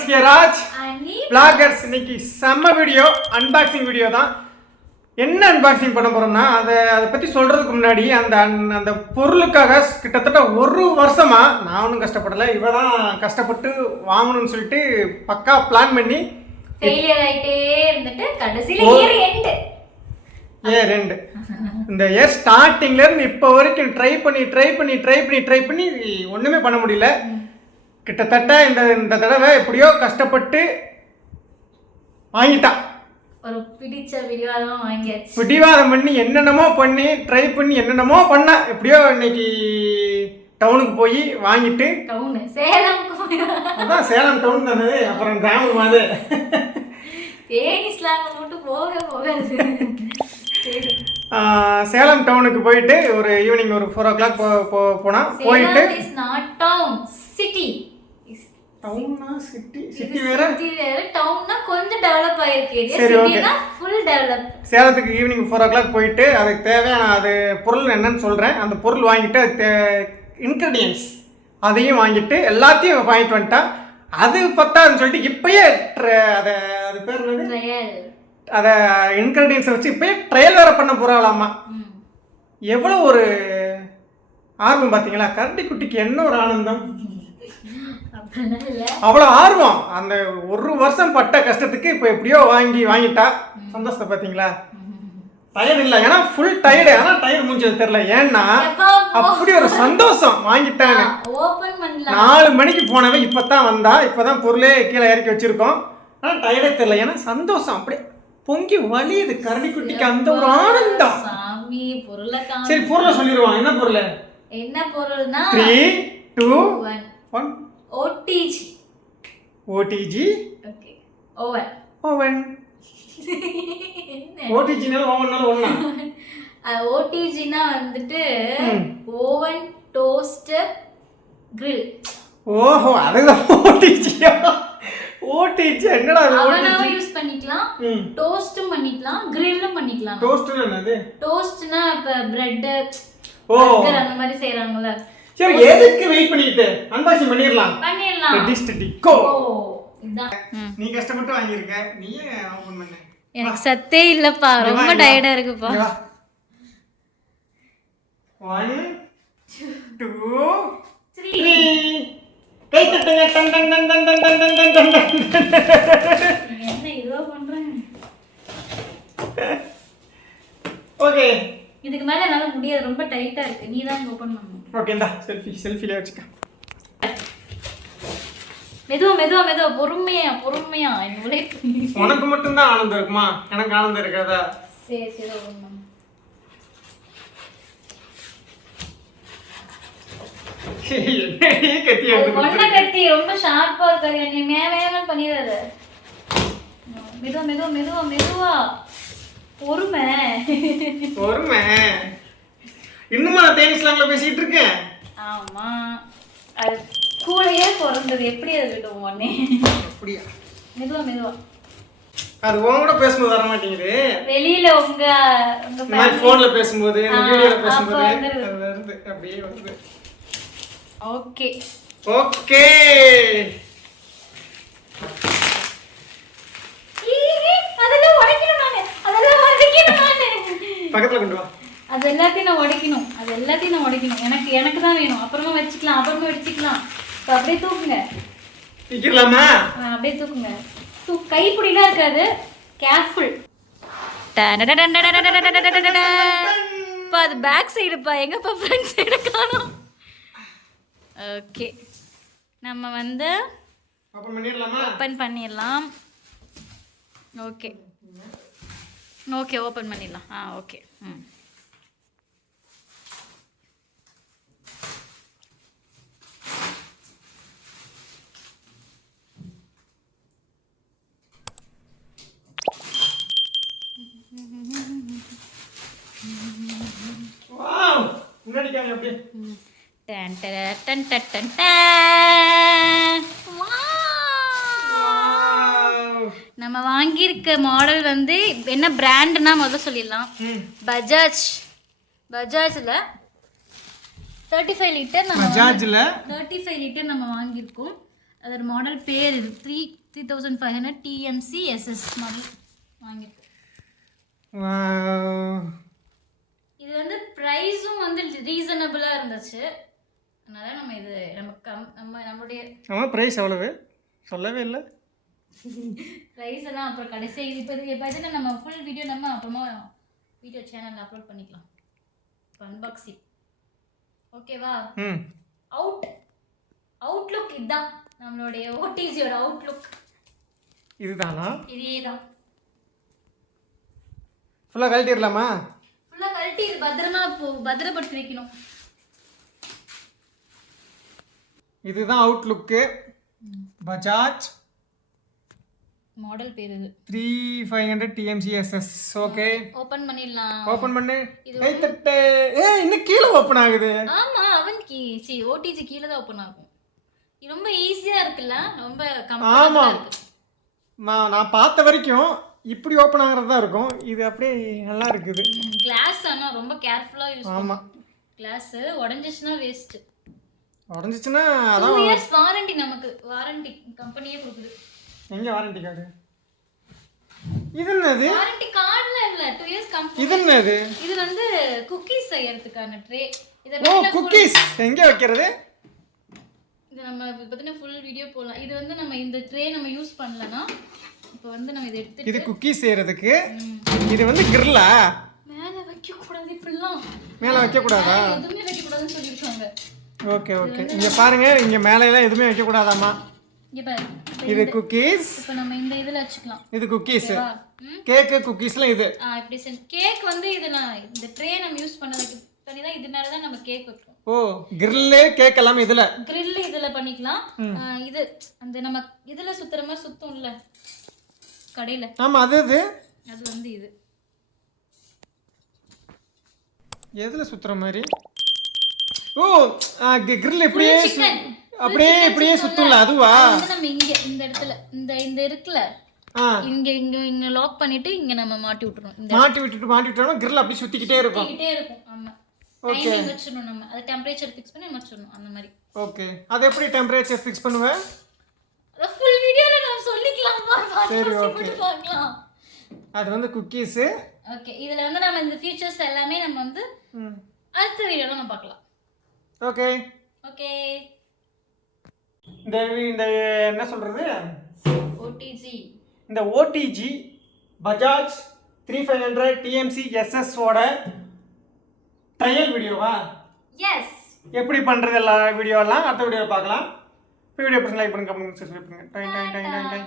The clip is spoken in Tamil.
ஃப்ரெண்ட்ஸ் ராஜ் vloggers இன்னைக்கு செம்ம வீடியோ அன்பாக்சிங் வீடியோ தான். என்ன அன்பாக்சிங் பண்ண போறோம்னா அதை பற்றி சொல்றதுக்கு முன்னாடி அந்த பொருளுக்காக கிட்டத்தட்ட ஒரு வருஷமா நான் ஒன்றும் கஷ்டப்படலை, இவ தான் கஷ்டப்பட்டு வாங்கணும்னு சொல்லிட்டு பக்கா பிளான் பண்ணி ஃபெயிலியர் ஆயிட்டே இருந்துட்டு கடைசியில இயர் எண்ட் இந்த இயர் ஸ்டார்டிங்ல இருந்து இப்போ வரைக்கும் ட்ரை பண்ணி ஒண்ணுமே பண்ண முடியல. கிட்டத்தட்ட இந்த தடவை எப்படியோ கஷ்டப்பட்டு வாங்கிட்டா. ஒரு பிடிச்ச பிடிவாதம் வாங்கியாச்சு. பிடிவாதம் பண்ணி என்னென்னமோ பண்ணி ட்ரை பண்ணி என்னென்னமோ பண்ண எப்படியோ இன்னைக்கு டவுனுக்கு போய் வாங்கிட்டு அதான் சேலம் டவுன் தானே, அப்புறம் கிராமம் மாதிரி மட்டும் போகாது. சேலம் டவுனுக்கு போயிட்டு ஒரு ஈவினிங் ஒரு 4 o'clock போனா போயிட்டு சேலத்துக்கு ஈவினிங் 4 o'clock போயிட்டு அதுக்கு தேவையான அது பொருள் என்னன்னு சொல்றேன். அந்த பொருள் வாங்கிட்டு அதுக்கு இன்கிரீடியன்ஸ் அதையும் வாங்கிட்டு எல்லாத்தையும் வாங்கிட்டு வந்துட்டா. அது பத்தாதுன்னு சொல்லிட்டு இப்பயே அது பேர் அதை இன்கிரீடியன்ஸை வச்சு இப்பயே ட்ரையல் வேற பண்ண போறாளாமா. எவ்வளோ ஒரு ஆர்வம் பார்த்தீங்களா? கரடி குட்டிக்கு என்ன ஒரு ஆனந்தம், அவ்வளோ ஆர்வம். அந்த ஒரு வருஷம் பட்ட கஷ்டத்துக்கு இப்போ எப்படியோ வாங்கிட்டா. சந்தோஷத்தை பார்த்தீங்களா? டயர்டு இல்லை, ஏன்னா ஃபுல் டயர்டு. ஆனால் டயர்டு முடிஞ்சது தெரியல, ஏன்னா அப்படி ஒரு சந்தோஷம். வாங்கிட்டாங்க 4 மணிக்கு போனவன் இப்போதான் வந்தா. இப்போதான் பொருளே கீழே இறக்கி வச்சிருக்கோம். ஆனால் டயர்டே தெரியல, ஏன்னா சந்தோஷம் அப்படியே பொங்கி வலியுது கரடி குட்டிக்கு. அந்த ஒரு ஆனந்தம். சரி பொருளை சொல்லிடுவான். என்ன பொருள்? என்ன பொருள்னா 3, 2, 1 ஓடிஜி. Okay oven. ஓடிஜினா ஓவன்னால ஒண்ணா? ஓடிஜினா வந்துட்டு ஓவன் டோஸ்டர் கிரில். ஓஹோ, அதுதான் ஓடிஜியா? ஓடிஜி என்னடா அது? அவனாவே யூஸ் பண்ணிக்கலாம், டோஸ்டும் பண்ணிக்கலாம், கிரில்லும் பண்ணிக்கலாம். டோஸ்ட்னா என்னது? டோஸ்ட்னா இப்ப பிரெட் பர்கர் அந்த மாதிரி செய்றாங்கல. சரி, எதுக்கு வெயிட் பண்ணிட்டு அன்பாக்சிங் பண்ணிரலாம். டிஸ்டிகோ இதான் நீ கஷ்டப்பட்டு வாங்கி இருக்க, நீயே ஓபன் பண்ணு. எனக்கு சத்தே இல்லப்பா, ரொம்ப டயர்டா இருக்குப்பா. 1 2 3 கை தட்டுங்க. Done done done done done done done done. என்ன இதோ பண்றேன்? ஓகே, இதுக்கு மேல என்னால முடியாது, ரொம்ப டைட்டா இருக்கு. நீ தான் ஓபன் பண்ணணும். ஓகே, இந்தா செல்ஃபில வச்சுக்க. மெதுவா பொறுமையா இவ்வளே. உனக்கு மட்டும் தான் ஆனந்தம் இருக்குமா? எனக்கு ஆனந்தம் இருக்காதா? சரி ஓபன் பண்ணு. கத்தி ரொம்ப ஷார்ப்பா இருக்காது, நீ மேல பண்ணிடாத. மெதுவா பொறுமை. இன்னுமா நான் தேனிஸ்லாம்ல பேசிட்டு இருக்கேன். ஆமா, அது கூடயே பிறந்தது, எப்படி அது விடும் உடனே? அப்படியா? மெதுவா அது உங்கூட பேசும்போது வர மாட்டேங்குது. வெளியில உங்க மாதிரி போன்ல பேசும்போது, வீடியோல பேசும்போது அது வருது, அப்படியே வருது. ஓகே அதெல்லாம் உடைக்கணும் நானு. பக்கத்துல கொண்டு வா. அது எல்லாத்தையும் நான் உடைக்கணும். எனக்கு தான் வேணும். அப்புறமா வச்சுக்கலாம். அப்படியே தூக்குங்க. தூக்கிடலாமா? அப்படியே தூக்குங்க. கைப்பிடிலாம் இருக்காது, கேர்ஃபுல். அது பேக் சைடுப்பா, எங்கப்பா ஃப்ரண்ட் சைடு காணோம். ஓகே, நம்ம வந்து ஓப்பன் பண்ணிடலாம். ஓகே ஓப்பன் பண்ணிடலாம். ஓகே. வாவ், முன்னாடி காமி அப்படியே. Done done done done done. நம்ம வாங்கியிருக்க மாடல் வந்து என்ன பிராண்ட்னா முதல்ல சொல்லிடலாம். பஜாஜ்ல 35 லிட்டர் நம்ம வாங்கியிருக்கோம். அதோட மாடல் பேர் இது 3500 டிஎம்சி எஸ்எஸ் மாடல் வாங்கியிருக்கு. இது வந்து ப்ரைஸும் வந்து ரீசனபிளாக இருந்துச்சு. அதனால நம்ம இது நம்மளுடைய ப்ரைஸ் எவ்வளவு சொல்லவே இல்லை. ப்ரைஸ் எல்லாம் அப்புறம் கடைசி இப்போ பார்த்தீங்கன்னா நம்ம ஃபுல் வீடியோ நம்ம அப்புறமா வீடியோ சேனலில் அப்லோட் பண்ணிக்கலாம். இப்போ அன்பாக்சிங் ஓகேவா. அவுட்லுக் இதுதான் நம்மளுடைய ஓடிஜியோட அவுட்லுக். இதுதானா? இதே தான். ஃபுல்லாக கழட்டிடலாமா? ஃபுல்லாக கழட்டி இது பத்திரப்படுத்தி வைக்கணும். இதுதான் அவுட்லுக்கு. பஜாஜ் மாடல் பேர் இது 3500 TMCSS. ஓகே ஓபன் பண்ணிடலாம். ஓபன் பண்ணு. கை தட்டு. இன்னும் கீழே ஓபன் ஆகுது. ஆமா அவன் ஓடிஜி கீழே தான் ஓபன் ஆகும். இது ரொம்ப ஈஸியா இருக்குல்ல, ரொம்ப கம்ஃபர்ட்டபிளா இருக்கு. நான் பார்த்த வரைக்கும் இப்படி ஓபன் ஆகுறது தான் இருக்கும். இது அப்படியே நல்லா இருக்குது. கிளாஸ் ஆனா ரொம்ப கேர்ஃபுல்லா யூஸ் பண்ணணும். ஆமா கிளாஸ் உடைஞ்சிச்சுனா வேஸ்ட். உடைஞ்சிச்சுனா 2 இயர்ஸ் வாரண்டி, நமக்கு வாரண்டி கம்பெனியே கொடுக்குது. எங்க வாரண்டி கார்டு? இது என்னது? வாரண்டி கார்டுல இல்ல, 2 இயர்ஸ் கம்பெனி. இது என்னது? இது வந்து குக்கீஸ் செய்யறதுக்கான ட்ரே. ஓ குக்கீஸ் எங்க வைக்கிறது? இது நம்ம பத்தின ஃபுல் வீடியோ போலாம். இது வந்து நம்ம இந்த ட்ரே நம்ம யூஸ் பண்ணலனா இப்போ வந்து நம்ம இத எடுத்து இது குக்கீஸ் செய்யறதுக்கு. இது வந்து கிரில்லா? மேல வைக்க கூடாது இப்பலாம். மேல வைக்க கூடாதா? எதுமே வைக்க கூடாதுன்னு சொல்லிருக்காங்க. Okay okay. இங்க பாருங்க, இங்க மேல எல்லாம் எதுமே வைக்க கூடாதாமா. இங்க பாரு. இது குக்கீஸ். இப்போ நம்ம இந்த இதுல வச்சுக்கலாம். இது குக்கீஸ். கேக் குக்கீஸ்லாம் இது. இப்படி செஞ்சு கேக் வந்து இது நான் இந்த ட்ரே நம்ம யூஸ் பண்ணதுக்கு பண்ணி தான் இதனால தான் நம்ம கேக் வைக்கிறோம். ஓ கிரில் கேக் எல்லாம் இதுல. கிரில் இதுல பண்ணிக்கலாம். இது அந்த நம்ம இதுல சுத்துற மாதிரி சுத்தும் இல்ல கடையில. ஆமா அது அது வந்து இது எதுல சுத்துற மாதிரி? ஓ கிரில் இப்படியே இப்படியே சுத்தும்ல அதுவா? நம்ம இங்க இந்த இடத்துல இந்த இருக்குல இங்க இங்க இங்க லாக் பண்ணிட்டு இங்க நம்ம மாட்டி விட்டுறோம். மாட்டி விட்டுட்டோம்னா கிரில் அப்படியே சுத்திக்கிட்டே இருக்கும். ஆமா டைமிங் வெச்சிரணும். நம்ம அது டெம்பரேச்சர் ஃபிக்ஸ் பண்ணி வெச்சிரணும் அந்த மாதிரி. ஓகே அது எப்படி டெம்பரேச்சர் ஃபிக்ஸ் பண்ணுவ? அத ஃபுல் வீடியோல நான் சொல்லிக்கலாம். சரி ஓகே பார்க்கலாம். அது வந்து குக்கீஸ். ஓகே இதுல வந்து நம்ம இந்த ஃபீச்சர்ஸ் எல்லாமே நம்ம வந்து அடுத்த வீடியோல நம்ம பார்க்கலாம். Okay okay. இந்த என்ன சொல்றது? ஓடிஜி. இந்த ஓடிஜி பஜாஜ் 3500 TMC SS ஓட ட்ரையல் வீடியோவா? எஸ். எப்படி பண்றது எல்லா வீடியோலாம் அடுத்த வீடியோல பார்க்கலாம். வீடியோ பிடிச்சா லைக் பண்ணுங்க, கமெண்ட் பண்ணுங்க, சப்ஸ்கிரைப் பண்ணுங்க.